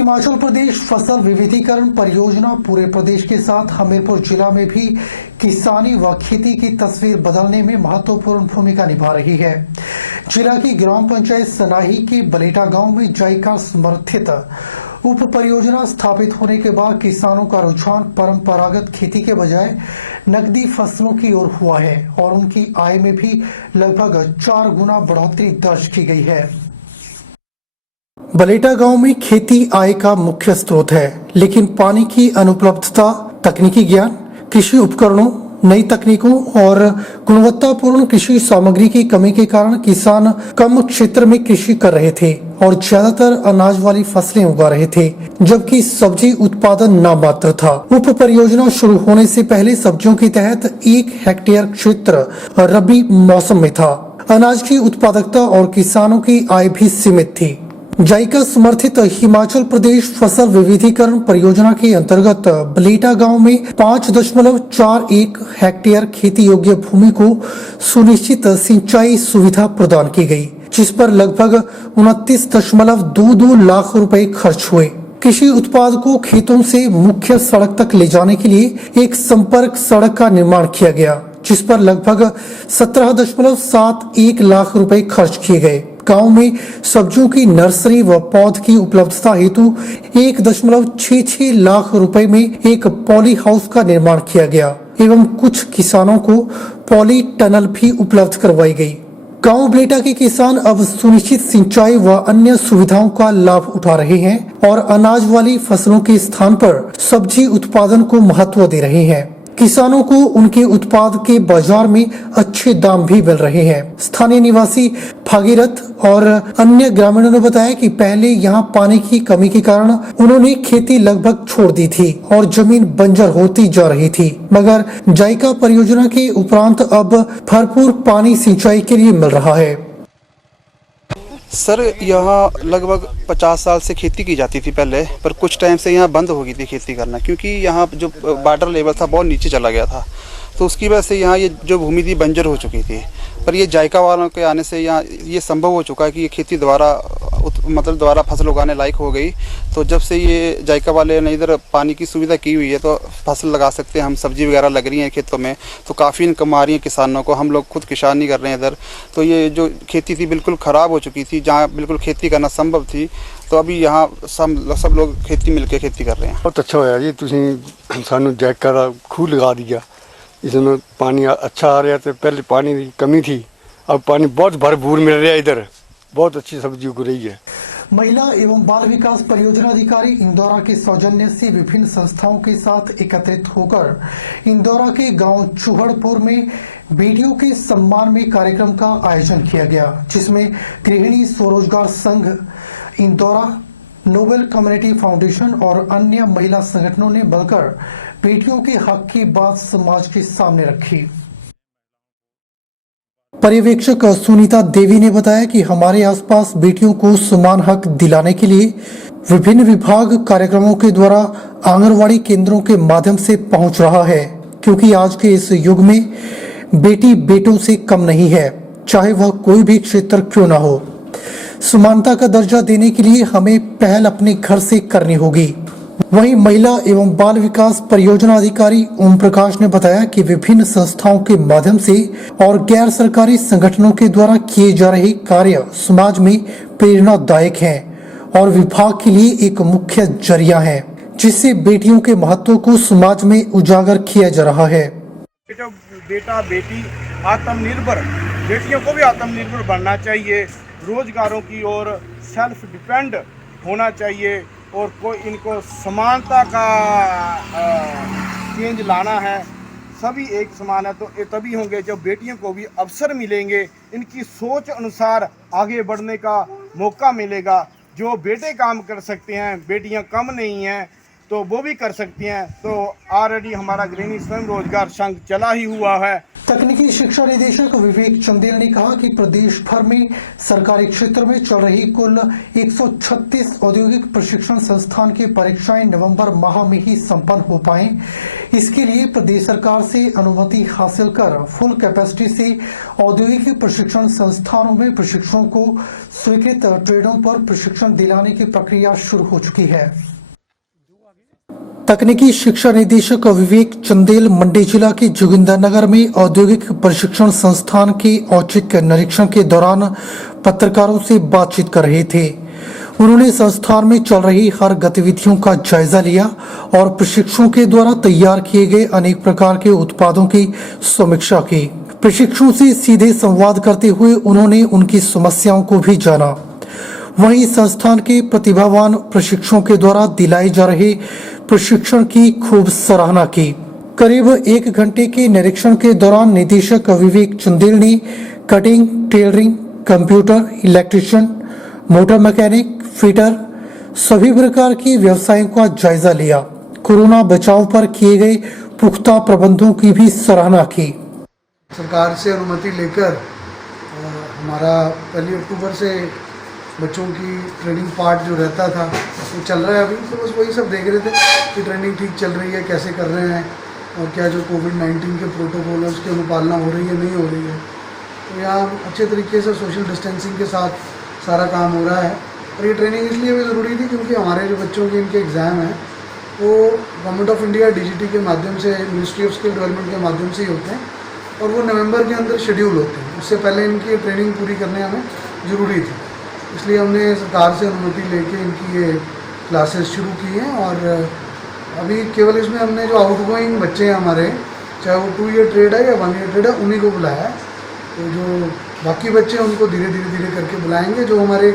हिमाचल प्रदेश फसल विविधीकरण परियोजना पूरे प्रदेश के साथ हमीरपुर जिला में भी किसानी व खेती की तस्वीर बदलने में महत्वपूर्ण भूमिका निभा रही है। जिला की ग्राम पंचायत सनाही के बलेटा गांव में जायका समर्थित उप परियोजना स्थापित होने के बाद किसानों का रुझान परंपरागत खेती के बजाय नकदी फसलों की ओर हुआ है और उनकी आय में भी लगभग 4 गुना बढ़ोतरी दर्ज की गई है। बलेटा गांव में खेती आय का मुख्य स्रोत है, लेकिन पानी की अनुपलब्धता, तकनीकी ज्ञान, कृषि उपकरणों, नई तकनीकों और गुणवत्तापूर्ण कृषि सामग्री की कमी के कारण किसान कम क्षेत्र में कृषि कर रहे थे और ज्यादातर अनाज वाली फसलें उगा रहे थे, जबकि सब्जी उत्पादन नामात्र था। उप परियोजना शुरू होने से पहले सब्जियों के तहत 1 हेक्टेयर क्षेत्र रबी मौसम में था। अनाज की उत्पादकता और किसानों की आय भी सीमित थी। जायका समर्थित हिमाचल प्रदेश फसल विविधीकरण परियोजना के अंतर्गत बलेटा गांव में 5.41 हेक्टेयर खेती योग्य भूमि को सुनिश्चित सिंचाई सुविधा प्रदान की गई, जिस पर लगभग 29.22 लाख रुपए खर्च हुए। कृषि उत्पाद को खेतों से मुख्य सड़क तक ले जाने के लिए एक संपर्क सड़क का निर्माण किया गया, जिस पर लगभग 17.71 लाख रुपए खर्च किए गए। गांव में सब्जियों की नर्सरी व पौध की उपलब्धता हेतु 1.66 लाख रुपए में एक पॉली हाउस का निर्माण किया गया एवं कुछ किसानों को पॉली टनल भी उपलब्ध करवाई गई। गांव बलेटा के किसान अब सुनिश्चित सिंचाई व अन्य सुविधाओं का लाभ उठा रहे हैं और अनाज वाली फसलों के स्थान पर सब्जी उत्पादन को महत्व दे रहे हैं। किसानों को उनके उत्पाद के बाजार में अच्छे दाम भी मिल रहे हैं। स्थानीय निवासी भागीरथ और अन्य ग्रामीणों ने बताया कि पहले यहाँ पानी की कमी के कारण उन्होंने खेती लगभग छोड़ दी थी और जमीन बंजर होती जा रही थी, मगर जायका परियोजना के उपरांत अब भरपूर पानी सिंचाई के लिए मिल रहा है। सर, यहाँ लगभग 50 साल से खेती की जाती थी पहले, पर कुछ टाइम से यहाँ बंद हो गई थी खेती करना, क्योंकि यहाँ जो वाटर लेवल था बहुत नीचे चला गया था। तो उसकी वजह से यहाँ ये जो भूमि थी बंजर हो चुकी थी। पर ये जायका वालों के आने से यहाँ ये संभव हो चुका है कि ये खेती दोबारा फसल उगाने लायक हो गई। तो जब से ये जायका वाले ने इधर पानी की सुविधा की हुई है तो फसल लगा सकते हैं हम, सब्जी वगैरह लग रही हैं खेतों में, तो काफ़ी इनकम आ रही है किसानों को। हम लोग खुद किसान नहीं कर रहे हैं इधर। तो ये जो खेती थी बिल्कुल ख़राब हो चुकी थी, जहाँ बिल्कुल खेती करना संभव थी, तो अभी यहाँ सब लोग खेती मिलकर खेती कर रहे हैं। बहुत अच्छा होया जी, तुसीं सानू जायका दा खूह लगा दिया। इसमें पानी अच्छा आ रहा था, पहले पानी की कमी थी, अब पानी बहुत भरपूर मिल रहा है। इधर बहुत अच्छी सब्जी उग रही है। महिला एवं बाल विकास परियोजना अधिकारी इंदौरा के सौजन्य से विभिन्न संस्थाओं के साथ एकत्रित होकर इंदौरा के गांव चूहड़पुर में बेटियों के सम्मान में कार्यक्रम का आयोजन किया गया, जिसमें गृहिणी स्वरोजगार संघ इंदौरा, नोबेल कम्युनिटी फाउंडेशन और अन्य महिला संगठनों ने मिलकर बेटियों के हक की बात समाज के सामने रखी। पर्यवेक्षक सुनीता देवी ने बताया कि हमारे आसपास बेटियों को समान हक दिलाने के लिए विभिन्न विभाग कार्यक्रमों के द्वारा आंगनवाड़ी केंद्रों के माध्यम से पहुंच रहा है, क्योंकि आज के इस युग में बेटी बेटों से कम नहीं है, चाहे वह कोई भी क्षेत्र क्यों ना हो। समानता का दर्जा देने के लिए हमें पहल अपने घर से करनी होगी। वहीं महिला एवं बाल विकास परियोजना अधिकारी ओम प्रकाश ने बताया कि विभिन्न संस्थाओं के माध्यम से और गैर सरकारी संगठनों के द्वारा किए जा रहे कार्य समाज में प्रेरणादायक हैं और विभाग के लिए एक मुख्य जरिया है, जिससे बेटियों के महत्व को समाज में उजागर किया जा रहा है। बेटा बेटी आत्मनिर्भर, बेटियों को भी आत्मनिर्भर बनना चाहिए, रोजगारों की ओर सेल्फ डिपेंड होना चाहिए और कोई इनको समानता का चेंज लाना है। सभी एक समान है तो ये तभी होंगे जब बेटियों को भी अवसर मिलेंगे, इनकी सोच अनुसार आगे बढ़ने का मौका मिलेगा। जो बेटे काम कर सकते हैं, बेटियां कम नहीं हैं, तो वो भी कर सकती हैं। तो ऑलरेडी हमारा गृहिणी स्वयं रोजगार संघ चला ही हुआ है। तकनीकी शिक्षा निदेशक विवेक चंदेल ने कहा कि प्रदेश भर में सरकारी क्षेत्र में चल रही कुल 136 औद्योगिक प्रशिक्षण संस्थान की परीक्षाएं नवंबर माह में ही संपन्न हो पाएं। इसके लिए प्रदेश सरकार से अनुमति हासिल कर फुल कैपेसिटी से औद्योगिक प्रशिक्षण संस्थानों में प्रशिक्षुओं को स्वीकृत ट्रेडों पर प्रशिक्षण दिलाने की प्रक्रिया शुरू हो चुकी है। तकनीकी शिक्षा निदेशक विवेक चंदेल मंडी जिला के जोगिंदरनगर में औद्योगिक प्रशिक्षण संस्थान के औचक निरीक्षण के दौरान पत्रकारों से बातचीत कर रहे थे। उन्होंने संस्थान में चल रही हर गतिविधियों का जायजा लिया और प्रशिक्षुओं के द्वारा तैयार किए गए अनेक प्रकार के उत्पादों की समीक्षा की। प्रशिक्षुओं से सीधे संवाद करते हुए उन्होंने उनकी समस्याओं को भी जाना। वहीं संस्थान के प्रतिभावान प्रशिक्षुओं के द्वारा दिलाए जा रहे प्रशिक्षण की खूब सराहना की। करीब 1 घंटे के निरीक्षण के दौरान निदेशक विवेक चंदेल ने cutting, tailoring, computer, electrician, motor mechanic, fitter सभी प्रकार के व्यवसायों का जायजा लिया। कोरोना बचाव पर किए गए पुख्ता प्रबंधों की भी सराहना की। सरकार से अनुमति लेकर हमारा 1 अक्टूबर से बच्चों की ट्रेनिंग पार्ट जो रहता था वो चल रहा है अभी। तो बस वही सब देख रहे थे कि ट्रेनिंग ठीक चल रही है, कैसे कर रहे हैं और क्या जो कोविड-19 के प्रोटोकॉल है उसकी अनुपालना हो रही है नहीं हो रही है। तो यहाँ अच्छे तरीके से सोशल डिस्टेंसिंग के साथ सारा काम हो रहा है। और ये ट्रेनिंग इसलिए भी ज़रूरी थी क्योंकि हमारे जो बच्चों के इनके एग्ज़ाम हैं वो गवर्नमेंट ऑफ इंडिया DGT के माध्यम से, मिनिस्ट्री ऑफ स्किल डेवलपमेंट के माध्यम से ही होते हैं और वो नवंबर के अंदर शेड्यूल होते हैं। उससे पहले इनकी ट्रेनिंग पूरी करने हमें ज़रूरी थी, इसलिए हमने सरकार से अनुमति लेके इनकी ये क्लासेस शुरू की हैं। और अभी केवल इसमें हमने जो आउटगोइंग बच्चे हैं हमारे, चाहे वो 2 ईयर ट्रेड है या 1 ईयर ट्रेड है, उन्हीं को बुलाया है। तो जो बाकी बच्चे हैं उनको धीरे धीरे करके बुलाएंगे। जो हमारे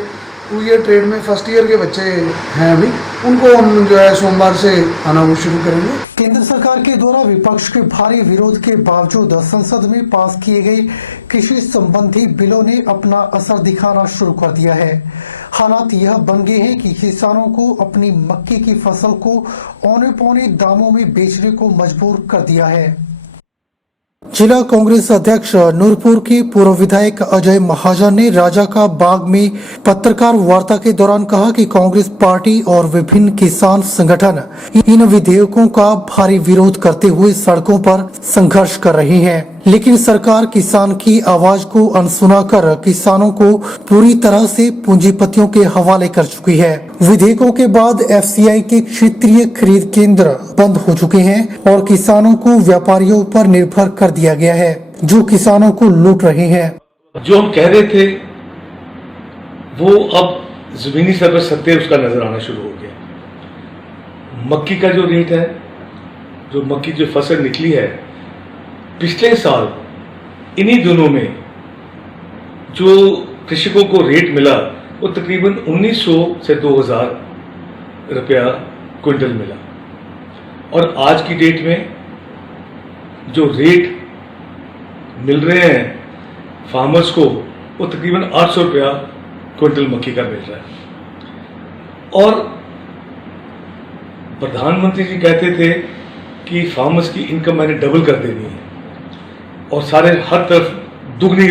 2 ईयर ट्रेड में फर्स्ट ईयर के बच्चे हैं अभी, उनको हम जो है सोमवार से आना वो शुरू करेंगे। केंद्र सरकार के द्वारा विपक्ष के भारी विरोध के बावजूद संसद में पास किए गए कृषि संबंधी बिलों ने अपना असर दिखाना शुरू कर दिया है। हालात यह बन गए हैं कि किसानों को अपनी मक्के की फसल को औने पौने दामों में बेचने को मजबूर कर दिया है। जिला कांग्रेस अध्यक्ष नूरपुर के पूर्व विधायक अजय महाजन ने राजा का बाग में पत्रकार वार्ता के दौरान कहा कि कांग्रेस पार्टी और विभिन्न किसान संगठन इन विधेयकों का भारी विरोध करते हुए सड़कों पर संघर्ष कर रहे हैं, लेकिन सरकार किसान की आवाज को अनसुना कर किसानों को पूरी तरह से पूंजीपतियों के हवाले कर चुकी है। विधेयकों के बाद FCI के क्षेत्रीय खरीद केंद्र बंद हो चुके हैं और किसानों को व्यापारियों पर निर्भर कर दिया गया है, जो किसानों को लूट रहे हैं। जो हम कह रहे थे वो अब जमीनी स्तर पर सत्य उसका नजर आना शुरू हो गया। मक्की का जो रेट है, जो मक्की जो फसल निकली है, पिछले साल इन्हीं दिनों में जो कृषकों को रेट मिला वो तकरीबन 1900 से 2000 रुपया क्विंटल मिला। और आज की डेट में जो रेट मिल रहे हैं फार्मर्स को वो तकरीबन 800 रुपया क्विंटल मक्की का मिल रहा है। और प्रधानमंत्री जी कहते थे कि फार्मर्स की इनकम मैंने डबल कर देनी है और सारे हर तरफ दुगनी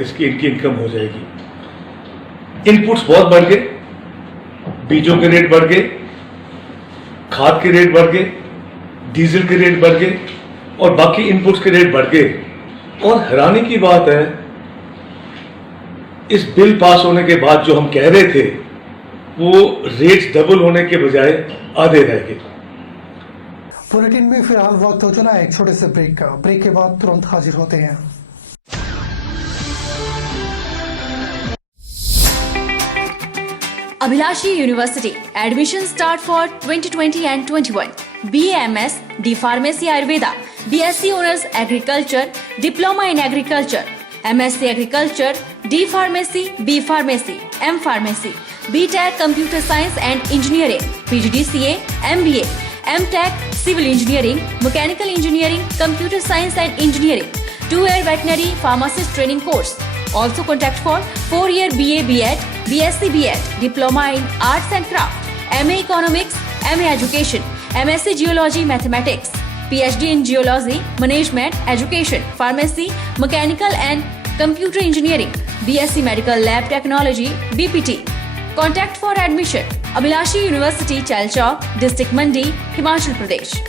इसकी इनकी इनकम हो जाएगी। इनपुट्स बहुत बढ़ गए, बीजों के रेट बढ़ गए, खाद के रेट बढ़ गए, डीजल के रेट बढ़ गए और बाकी इनपुट्स के रेट बढ़ गए। और हैरानी की बात है, इस बिल पास होने के बाद जो हम कह रहे थे वो रेट्स डबल होने के बजाय आधे रह गए। बुलेटिन में फिलहाल वक्त हो चला है एक छोटे से ब्रेक का। ब्रेक के बाद तुरंत हाजिर होते हैं। Abhilashi University admission start for 2020 and 21. BAMS, D Pharmacy Ayurveda, BSc Honors Agriculture, Diploma in Agriculture, MSc Agriculture, D Pharmacy, B Pharmacy, M Pharmacy, BTech Computer Science and Engineering, PGDCA, MBA, MTech Civil Engineering, Mechanical Engineering, Computer Science and Engineering, 2-year Veterinary Pharmacist Training course. Also contact for 4-year BA BEd, BSc BEd, Diploma in Arts and Craft, MA Economics, MA Education, MSc Geology Mathematics, PhD in Geology, Management, Education, Pharmacy, Mechanical and Computer Engineering, BSc Medical Lab Technology, BPT. Contact for admission. Abhilashi University, Chalchowk, District Mandi, Himachal Pradesh.